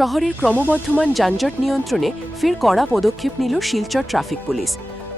শহরের ক্রমবর্ধমান যানজট নিয়ন্ত্রণে ফের কড়া পদক্ষেপ নিল শিলচর ট্রাফিক পুলিশ।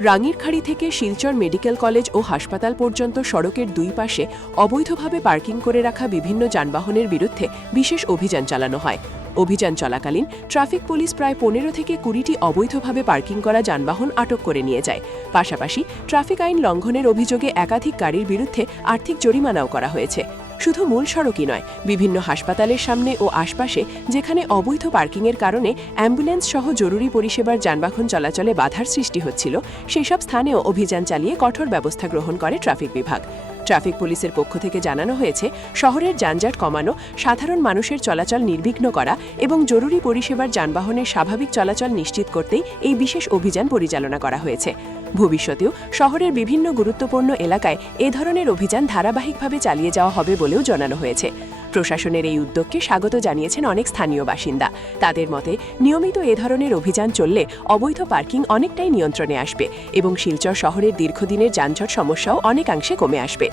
রাঙ্গিরখাড়ি থেকে শিলচর মেডিকেল কলেজ ও হাসপাতাল পর্যন্ত সড়কের দুই পাশে অবৈধভাবে পার্কিং করে রাখা বিভিন্ন যানবাহনের বিরুদ্ধে বিশেষ অভিযান চালানো হয়। অভিযান চলাকালীন ট্রাফিক পুলিশ প্রায় 15 থেকে 20টি অবৈধভাবে পার্কিং করা যানবাহন আটক করে নিয়ে যায়। পাশাপাশি ট্রাফিক আইন লঙ্ঘনের অভিযোগে একাধিক গাড়ির বিরুদ্ধে আর্থিক জরিমানাও করা হয়েছে। শুধু মূল সড়কই নয়, বিভিন্ন হাসপাতালের সামনে ও আশপাশে যেখানে অবৈধ পার্কিংয়ের কারণে অ্যাম্বুলেন্স সহ জরুরি পরিষেবার যানবাহন চলাচলে বাধার সৃষ্টি হচ্ছিল, সেসব স্থানেও অভিযান চালিয়ে কঠোর ব্যবস্থা গ্রহণ করে ট্রাফিক বিভাগ। ট্রাফিক পুলিশের পক্ষ থেকে জানানো হয়েছে, শহরের যানজট কমানো, সাধারণ মানুষের চলাচল নির্বিঘ্ন করা এবং জরুরি পরিষেবার যানবাহনের স্বাভাবিক চলাচল নিশ্চিত করতেই এই বিশেষ অভিযান পরিচালনা করা হয়েছে। ভবিষ্যতেও শহরের বিভিন্ন গুরুত্বপূর্ণ এলাকায় এ ধরনের অভিযান ধারাবাহিকভাবে চালিয়ে যাওয়া হবে বলেও জানানো হয়েছে। প্রশাসনের এই উদ্যোগকে স্বাগত জানিয়েছেন অনেক স্থানীয় বাসিন্দা। তাদের মতে, নিয়মিত এ ধরনের অভিযান চললে অবৈধ পার্কিং অনেকটাই নিয়ন্ত্রণে আসবে এবং শিলচর শহরের দীর্ঘদিনের যানজট সমস্যাও অনেকাংশে কমে আসবে।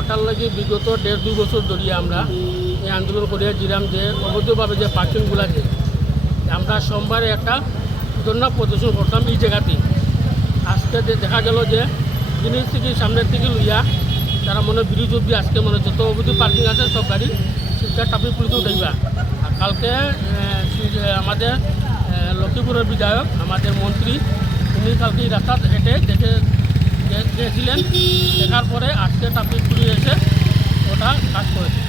ওটার লাগে বিগত 1.5-2 বছর ধরে আমরা এই আন্দোলন করিয়া দিলাম যে অবৈধভাবে যে পার্কিংগুলো আছে, আমরা সোমবারে একটা ধর্ণা প্রদর্শন করতাম এই জায়গাতে। আজকে দেখা গেল যে জিনিস থেকে সামনের থেকে লইয়া তারা মনে বিরোধী অব্দি আজকে মনে যত অবৈধ পার্কিং আছে সব গাড়ি শিলচর ট্রাফিক পুলিশে উঠাইবা। আর কালকে আমাদের লক্ষ্মীপুরের বিধায়ক, আমাদের মন্ত্রী, উনি কালকে এই রাস্তা হেঁটে দেখেছিলেন। দেখার পরে আজকে ট্রাফিক পুলিশ এসে ওটা কাজ করেছে।